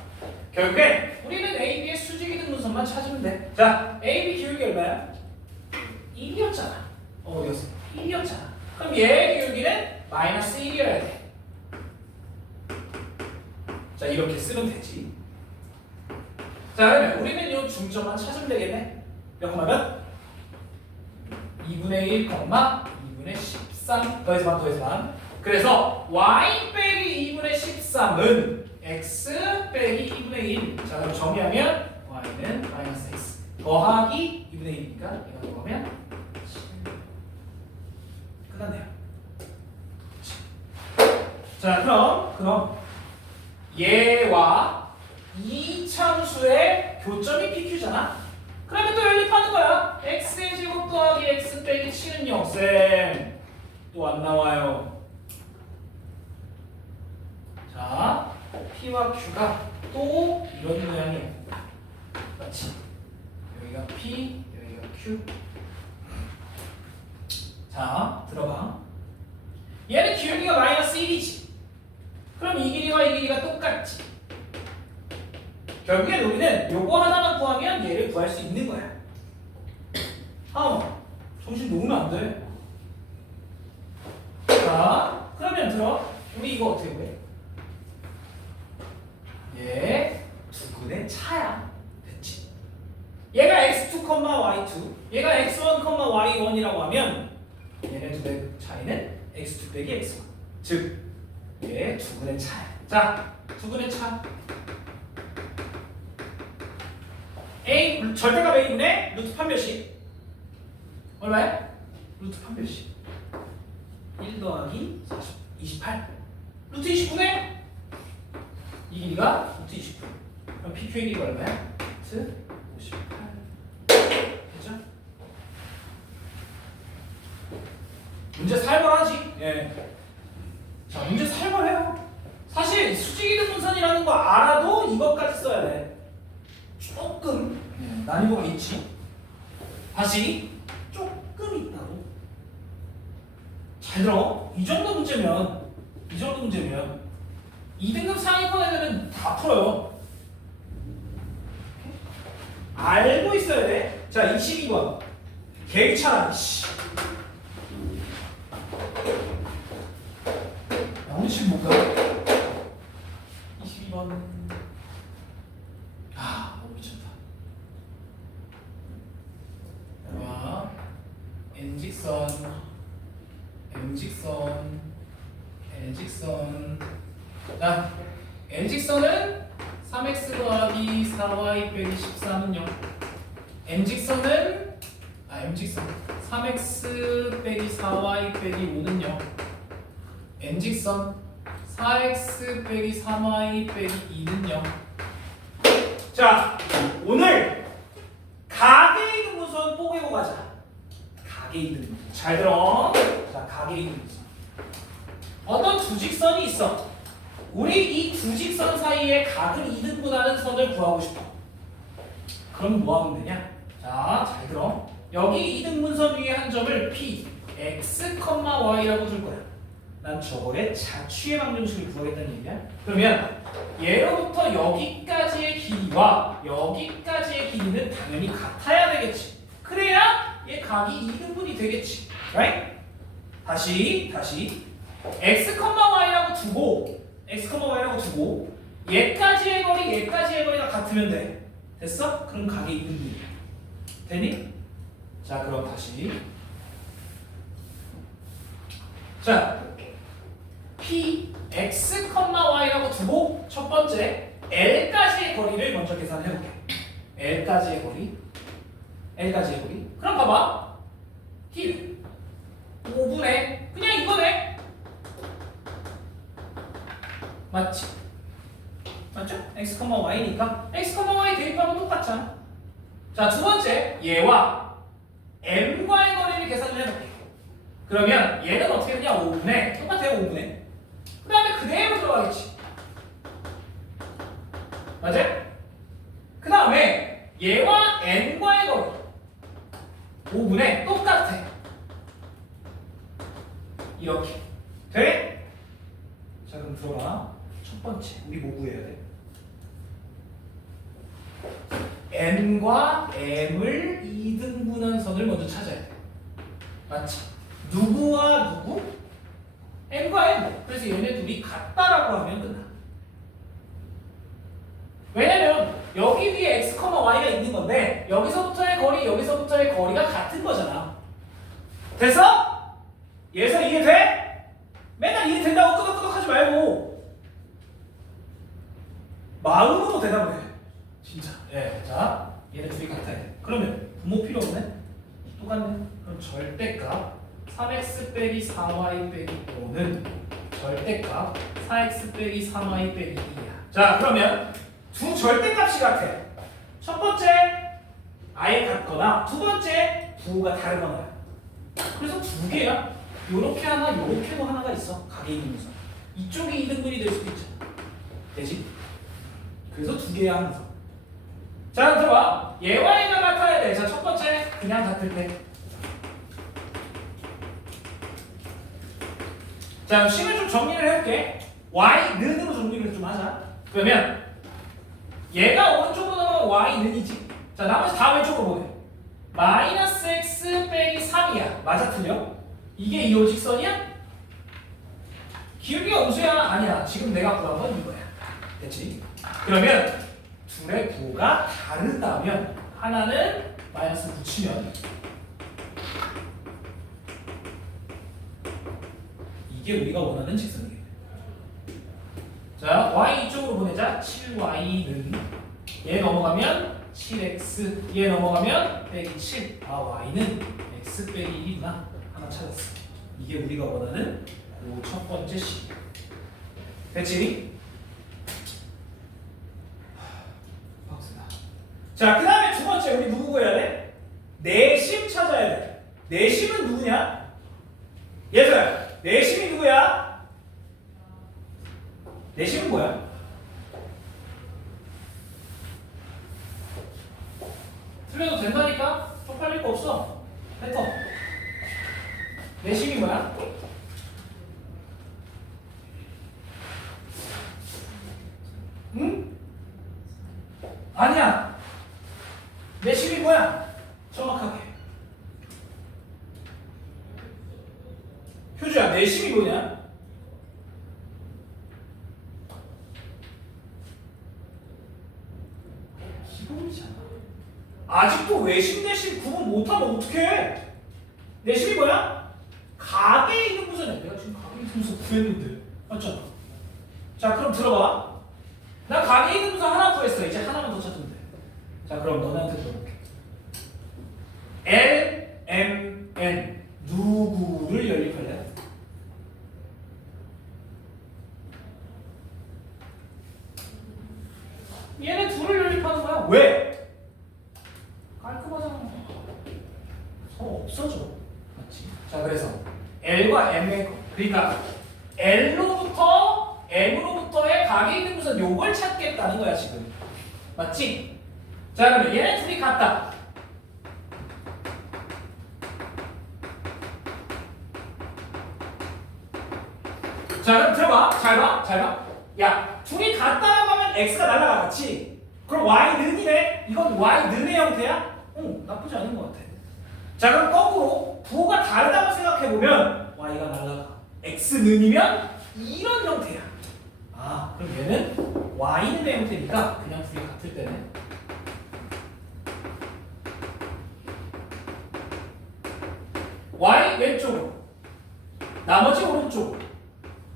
결국엔 우리는 AB의 수직 이등분선만 찾으면 돼. 자, AB 기울기 얼마야? 1이었잖아. 어디였어? 1이었잖아. 그럼 얘의 기울기는 마이너스 1이어야 돼. 자, 이렇게 쓰면 되지. 자, 그러면 우리는 이 중점만 찾으면 되겠네. 몇 콤마면? 2분의 1, 2분의 13 더해서만. 그래서 y 빼기 2분의 13은 x 빼기 2분의 1. 자, 그럼 정리하면 y는 마이너스 x 더하기 2분의 1이니까 이거 더하면 7. 끝났네요. 자, 그럼 얘와 이 참수의 교점이 PQ잖아. 그러면 또 연립하는 거야. x의 제곱 더하기 x 빼기 7은 0쌤. 또 안 나와요. 자, P와 Q가 또 이런 모양이에요. 맞지? 여기가 P, 여기가 Q. 자, 들어봐. 얘는 기울기가 마이너스 1이지. 그럼 이 길이와 이 길이가 똑같지. 결국엔 우리는 요거 하나만 구하면 얘를 구할 수 있는 거야. 정신 놓으면 안 돼. 자, 그러면 들어. 우리 이거 어떻게 구해? 얘 두근의 차야. 됐지? 얘가 x2, y2, 얘가 x1, y1이라고 하면 얘네 둘의 차이는 x2 빼기 x1. 즉, 얘 두근의 차야. 자, 두근의 차. A 절대값 A분의 루트 판별식 얼마야? 루트 판별식 1 더하기 28 루트 29네? 이 길이가 루트 29. 그럼 PQ의 길이가 얼마야? 루트 58. 됐죠? 문제 살벌하지? 예. 자, 문제 살벌해요. 사실 수직이등분선이라는 거 알아도 이것까지 써야 돼. 조금 난이도가 있지. 다시 조금 있다고. 잘 들어. 이 정도 문제면 2등급 상위권 애들은 다 풀어요. 알고 있어야 돼. 자, 22번 계획차란 씨. 오늘 지금 못 가. 22번. 너무 미쳤다. 직선 M직선 N직선. 자, N직선은 3x 더하기 4y 빼기 14는 0. M직선 3x 빼기 4y 빼기 5는 0. N직선 4x 빼기 3y 빼기 2는 0. 자, 오늘 각의 이등분선 뽀개고 가자. 각의 이등분선. 잘 들어. 자, 각의 이등분선. 어떤 두 직선이 있어. 우리 이 두 직선 사이에 각을 이등분하는 선을 구하고 싶어. 그럼 뭐 하면 되냐? 자, 잘 들어. 여기 이등분선 위에 한 점을 P, X, Y라고 줄 거야. 난 저거의 자취의 방정식을 구하겠다는 얘기야. 그러면 얘로부터 여기까지의 길이와 여기까지의 길이는 당연히 같아야 되겠지. 그래야 얘 각이 이등분이 되겠지. right? 다시 x, y라고 두고 얘까지의 거리, 얘까지의 거리가 같으면 돼. 됐어? 그럼 각이 이등분이야. 되니? 자, 그럼 다시. 자, p, x, y라고 두고 첫 번째 l까지의 거리를 먼저 계산해볼게. l까지의 거리. 그럼 봐봐. t 5분의 그냥 이거네. 맞지? 맞죠? x, y니까 x, y 대입하면 똑같잖아. 자, 두 번째 얘와 m과의 거리를 계산을 해볼게. 그러면 얘는 어떻게 되냐? 5분의 똑같아요. 5분의 그 다음에 그대로 들어가겠지. 맞아요? 그 다음에 얘와 n과의 거리 5분의 똑같아. 이렇게 돼? 자, 그럼 들어봐. 첫 번째 우리 뭐 구해야 돼? n과 m을 이등분한 선을 먼저 찾아야 돼. 맞지? 누구와 누구? n과 n. 그래서 얘네 둘이 같다라고 하면 끝나. 왜냐면 여기 위에 x, y가 있는 건데 여기서부터의 거리, 여기서부터의 거리가 같은 거잖아. 됐어? 얘에서 이해돼? 맨날 이해된다고 끄덕끄덕 하지 말고 마음으로 대답을 해. 진짜. 예. 자, 얘네 둘이 같아야 돼. 그러면 부모 필요 없네? 똑같네. 그럼 절대값 3x 빼기 4y 빼기 5는 절대값 4x 빼기 3y 빼기 2야. 자, 그러면 두 절대값이 같아. 첫 번째 아예 같거나 두 번째 부호가 다르거나. 그래서 두 개야. 요렇게 하나, 요렇게도 하나가 있어. 각의 이등분선. 이쪽이 이등분이 될 수도 있잖아. 되지? 그래서 두 개야 항상. 자, 들어봐. 얘와 얘가 같아야 돼. 자, 첫 번째 그냥 같을 때. 자, 식을 좀 정리를 해볼게. y는으로 정리를 좀 하자. 그러면 얘가 오른쪽으로 나가면 y는이지. 자, 나머지 다 왼쪽으로 보내. 마이너스 x 빼기 3이야. 맞아, 틀려? 이게 2호 직선이야? 기울기가 음수야? 아니야. 지금 내가 구한 건 이거야. 됐지? 그러면 둘의 부호가 다르다면 하나는 마이너스 붙이면 이게 우리가 원하는 직선이겠네. 자, y 이쪽으로 보내자. 7y는 얘 넘어가면 7x, 얘 넘어가면 빼기 7. 아, y는 x 빼기 1이구나. 하나 찾았어. 이게 우리가 원하는 그 첫 번째 식. 됐지? 박스다. 자, 그 다음에 두 번째 우리 누구 구해야 돼? 내심 찾아야 돼. 내심은 누구냐? 얘들아, 내심이 누구야? 내심은 뭐야? 틀려도 된다니까? 쪽팔릴 거 없어. 패턴. 내심이 뭐야? 응? 아니야. 내심이 뭐야? 정확하게. 효주야, 내심이 뭐냐? 기본이잖아. 아직도 외심 내심 구분 못하면 어떡해? 내심이 뭐야? 각에 있는 분선이야. 내가 지금 각에 있는 분선 구했는데 맞잖아. 자 그럼 들어봐. 나 각에 있는 분선 하나 구했어. 이제 하나만 더 찾으면 돼. 자 그럼 너네한테 물어볼게. L, M, N 누구를 연립할래? 얘네 둘을 연립하는 거야. 왜? 깔끔하잖아. 서로 없어져. 맞지? 자 그래서 L과 M의 그러니까 L로부터 M으로부터의 각에 있는 분선 요걸 찾겠다는 거야 지금. 맞지? 자 그러면 얘네 둘이 같다. 자 그럼 들어봐. 잘 봐. 잘 봐. 야 둘이 같다라고 하면 X가 날라가. 같이. 그럼 Y는이래. 이건 Y는의 형태야? 응 나쁘지 않은 것 같아. 자 그럼 거꾸로 부호가 다르다고 생각해보면 Y가 날라가. X는이면 이런 형태야. 아 그럼 얘는 Y는의 형태니까 그냥 둘이 같을 때는 Y 왼쪽으로 나머지 오른쪽으로.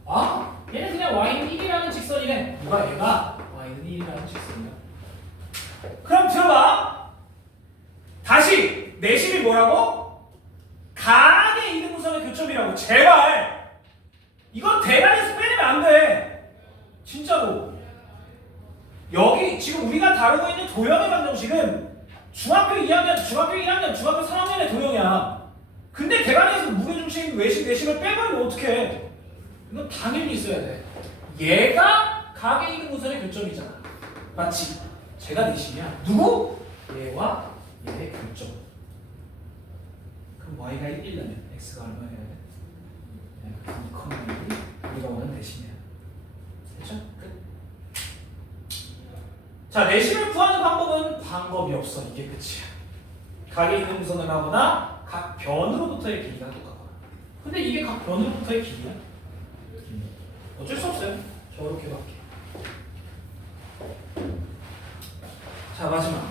아 얘는 그냥 Y는 1이라는 직선이네. 누가 얘가 Y는 1이라는 직선이야. 그럼 들어봐. 다시 내심이 뭐라고? 각에 있는 분선의 교점이라고. 제발 이건 대괄에서 빼내면 안 돼. 진짜로. 여기 지금 우리가 다루고 있는 도형의 방정식은 중학교 2학년, 중학교 1학년, 중학교 3학년의 도형이야. 근데 대괄에서 무게중심, 외식, 내심을 빼버리면 어떡해. 이건 당연히 있어야 돼. 얘가 각에 있는 분선의 교점이잖아. 맞지? 제가 내심이야. 누구? 얘와 얘의 교점. 그럼 y가 1이려면 x가 얼마여야 돼? 2,1이 우리가 원하는 내심이야. 됐죠? 끝. 자, 내심을 구하는 방법이 없어. 이게 끝이야. 각에 있는 분선을 하거나 각 변으로부터의 길이가 똑같거나. 근데 이게 각 변으로부터의 길이야? 어쩔 수 없어요. 저렇게 갈게. 자 마지막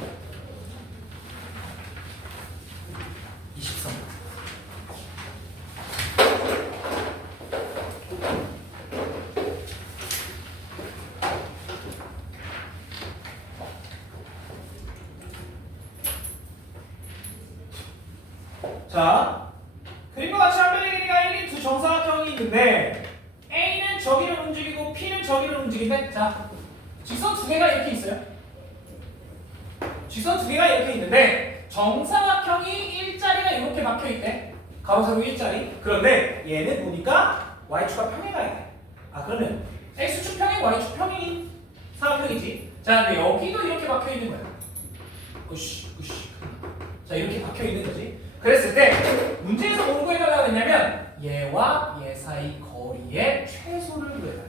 23. 자 그림과 같이 한 변의 길이가 1인 두 정사각형이 있는데 A는 저기를 움직이고 P는 저기를 움직이는데 자 직선 두 개가 이렇게 있어요. 직선 두 개가 이렇게 있는데 정사각형이 일자리가 이렇게 막혀있대. 가로세로 일자리. 그런데 얘는 보니까 Y축과 평행가 있네. 아 그러면 X축 평행, Y축 평행인 사각형이지. 자 근데 여기도 이렇게 막혀있는 거야. 으쌰. 자 이렇게 박혀있는 거지. 그랬을 때 문제에서 뭘 구해달라고 했냐면 얘와 얘 사이 거리의 최소를 구해달라.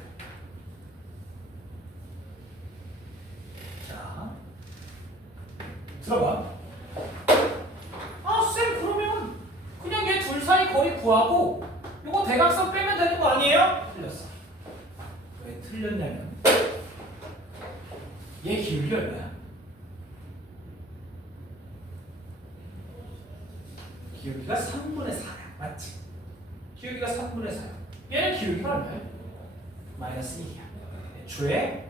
자 들어봐. 아 쌤 그러면 그냥 얘 둘 사이 거리 구하고 요거 대각선 빼면 되는 거 아니에요? 틀렸어. 왜 틀렸냐면 얘 기울기 얼마야? 기울기가 3분의 4야. 맞지? 기울기가 3분의 4야. 얘는 기울기가 얼마야? 마이너스 2야. 애초에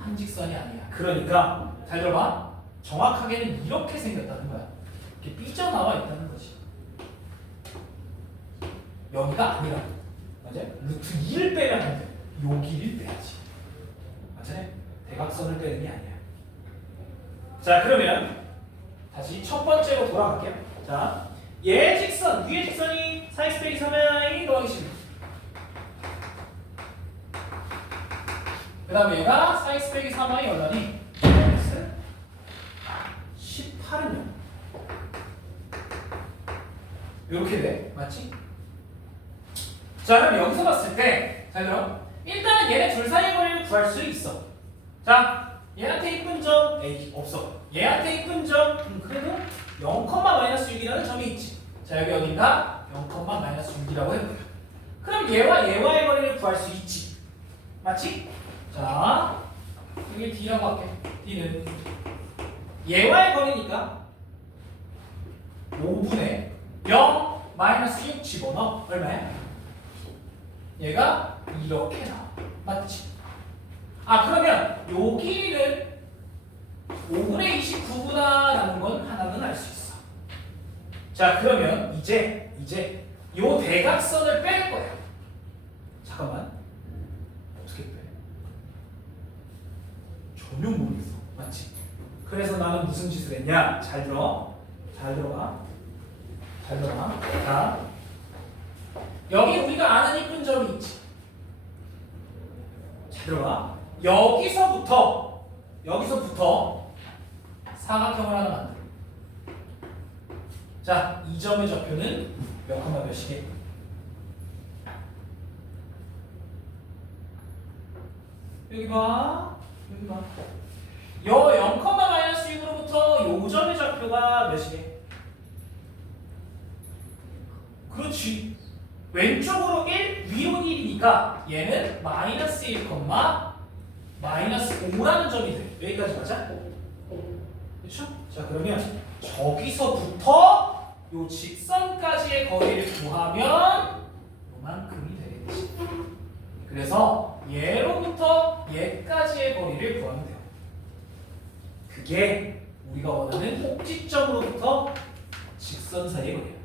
함직선이 아니야. 그러니까 잘 들어봐. 정확하게는 이렇게 생겼다는 거야. 이렇게 삐져나와 있다는 거지. 여기가 아니라 맞아요? 루트 2를 빼면 안 돼. 여기를 빼야지. 맞아요? 대각선을 빼는 게 아니야. 자 그러면 다시 첫 번째로 돌아갈게요. 자 얘 직선, 위의 직선이 4x 빼기 3i 더하기 10. 그 다음에 얘가 4x 빼기 3i 얼마니? 마이너스 18은요. 이렇게 돼. 맞지? 자 그럼 여기서 봤을 때 잘 들어. 일단은 얘네 둘 사이의 거리를 구할 수 있어. 자 얘한테 이쁜 점 A 없어. 얘한테 이쁜 점 그래도 0,-6이라는 점이 있지. 자 여기 어딘가 0,-6이라고 해볼게요. 그럼 얘와 얘와의 거리를 구할 수 있지. 맞지? 자 여기 D라고 할게. D는 얘와의 거리니까 5분의 0, 마이너스 6 집어넣어. 얼마야? 얘가 이렇게 나와. 맞지? 아, 그러면 요 길이는 5분의 29보다라는 건 하나는 알 수 있어. 자, 그러면 이제 요 대각선을 뺄 거야. 잠깐만. 어떻게 빼? 전혀 모르겠어. 맞지? 그래서 나는 무슨 짓을 했냐? 잘 들어. 잘 들어봐. 잘 들어봐. 자, 여기 우리가 아는 이쁜 점이 있지. 잘 들어봐. 여기서부터 사각형을 하나 만들어. 자, 이 점의 좌표는 몇 콤마 몇이게? 여기 봐. 여기 봐. 요 0,-6으로부터 요 점의 좌표가 몇이게? 그렇지. 왼쪽으로 1, 위로 1이니까 얘는 마이너스 1, 마이너스 5라는 점이 돼. 여기까지 맞아? 그렇죠? 자, 그러면 저기서부터 요 직선까지의 거리를 구하면 요만큼이 되겠지. 그래서 얘로부터 얘까지의 거리를 구하면 돼요. 그게 우리가 원하는 꼭지점으로부터 직선 사이의 거리야.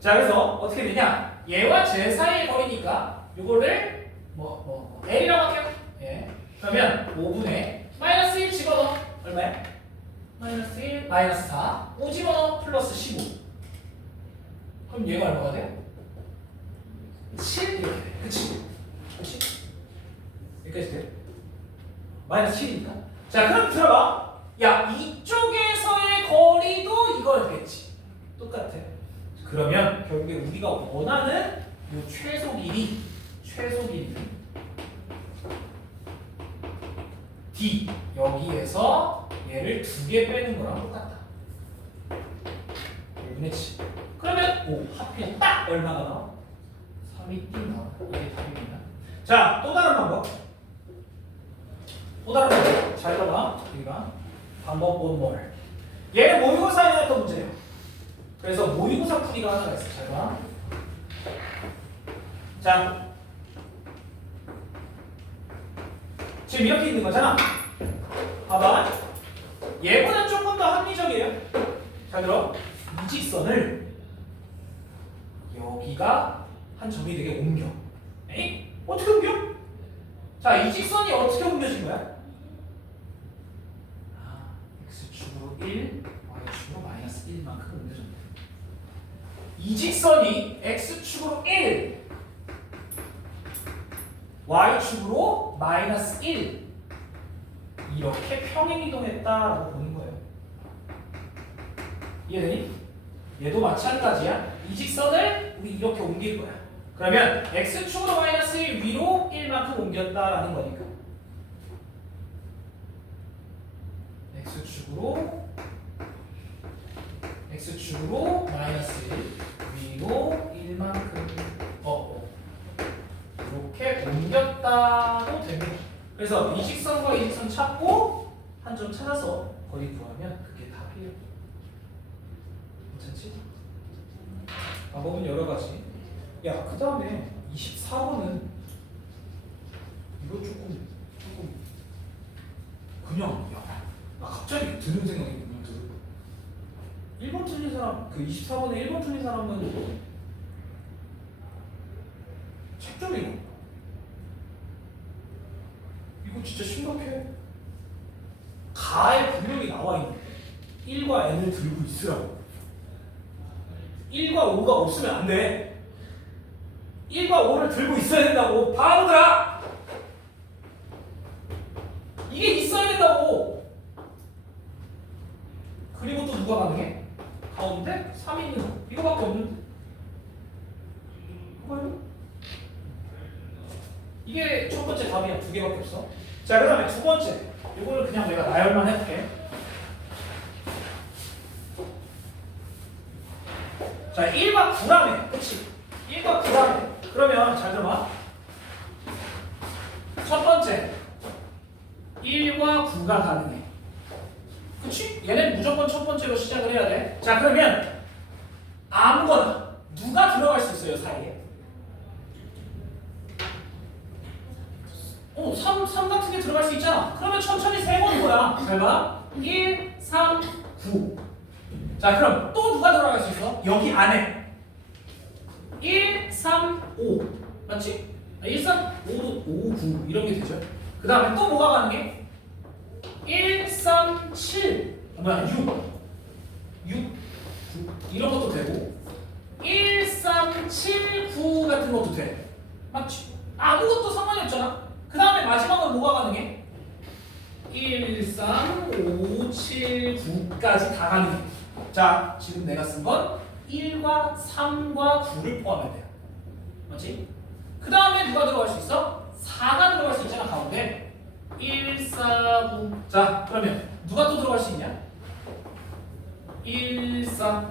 자, 그래서 어떻게 되냐? 얘와 제 사이의 거리니까 요거를 L이라고 할게요. 예. 그러면 5분의 마이너스 1 집어넣어. 얼마야? 마이너스 1, 마이너스 4, 5 집어넣어. 플러스 15. 그럼 얘가 얼마가 돼? 7 이렇게 돼. 그치? 그치? 여기까지 돼? 마이너스 7이니까. 자, 그럼 들어봐. 야, 이쪽에서의 거리도 이거였겠지. 똑같아. 그러면 결국에 우리가 원하는 요 최소 길이는 D, 여기에서 얘를 2개 빼는 거랑 똑같다. 1분의 7. 그러면 하필 딱 얼마가 나와? 3이 띵 나와. 이게 답입니다. 자, 또 다른 방법. 잘 봐봐. 우리가 방법은 뭘? 얘는 모의고사에 나왔던 문제예요. 그래서 모의고사 풀이가 하나가 있어. 잘 봐. 자, 지금 이렇게 있는 거잖아. 봐봐. 얘보다 조금 더 합리적이에요. 잘 들어. 이 직선을 여기가 한 점이 되게 옮겨. 에이? 어떻게 옮겨? 자, 이 직선이 어떻게 옮겨진 거야? x축으로 1, y축으로 마이너스 1만큼 옮겨졌네. 이 직선이 x축으로 1, y축으로 마이너스 1 이렇게 평행이동했다라고 보는 거예요. 이해되니? 얘도 마찬가지야. 이 직선을 우리 이렇게 옮길 거야. 그러면 x축으로 마이너스 1 위로 1만큼 옮겼다라는 거니까 x축으로 마이너스 1 위로 1만큼 이렇게 옮겼다도 됩니다. 그래서 이 직선과 이 직선 찾고 한 점 찾아서 거리 구하면 그게 답이에요. 괜찮지? 방법은 여러 가지. 야, 그 다음에 24번은 이거 조금 그냥 나 갑자기 드는 생각이 들어. 1번 틀린 사람, 그 24번에 1번 틀린 사람은 책 좀 읽어. 이거 진짜 심각해. 가에 분명히 나와 있는데 1과 n을 들고 있으라고. 1과 5가 없으면 안 돼. 1과 5를 들고 있어야 된다고. 바보들아! 이게 있어야 된다고. 그리고 또 누가 가능해? 가운데 3이 있는 거. 이거밖에 없는데. 이거요? 이게 첫 번째 답이야. 2개밖에 없어. 자, 그 다음에 두 번째. 이거를 그냥 내가 나열만 해볼게. 자, 1과 9라며. 그치? 1과 9라며. 그러면 잘 들어봐. 첫 번째. 1과 9가 가능해. 그치? 얘는 무조건 첫 번째로 시작을 해야 돼. 자, 그러면 잘 봐. 1, 3, 9. 자, 그럼 또 누가 들어갈 수 있어? 여기 안에 1, 3, 5 맞지? 1, 3, 5, 5, 9 이런 게 되죠. 그 다음에 또 뭐가 가는 게 1, 3, 7 뭐야 6 9 이런 것도 되고 1, 3, 7, 9 같은 것도 돼. 맞지? 아무것도 상관이 없잖아. 그 다음에 마지막은 뭐가 가능해? 1, 3, 5, 7, 9까지 다 가능해. 자, 지금 내가 쓴 건 1과 3과 9를 포함해야 돼요. 맞지? 그 다음에 누가 들어갈 수 있어? 4가 들어갈 수 있잖아, 가운데. 1, 4, 9. 자, 그러면 누가 또 들어갈 수 있냐? 1, 4,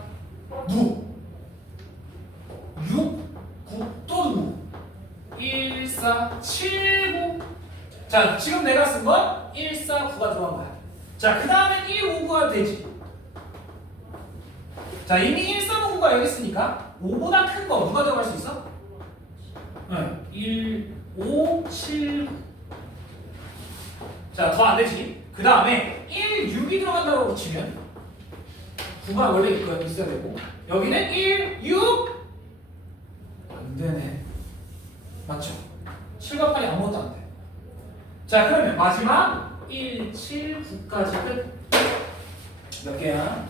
누구? 6, 9, 또 누구? 1, 4, 7, 9. 자, 지금 내가 쓴 건 1, 4, 9가 들어간 거야. 자, 그 다음에 1, 5, 9가 되지. 자, 이미 1, 3, 5, 9가 여기 있으니까 5보다 큰 거 누가 들어갈 수 있어? 네, 1, 5, 7, 9. 자, 더 안 되지. 그 다음에 1, 6이 들어간다고 치면 9가 원래 있어야 되고 여기는 1, 6 안 되네. 맞죠? 7과 8이 아무것도 안 돼. 자, 그러면 마지막 1, 7, 9까지 끝. 몇 개야?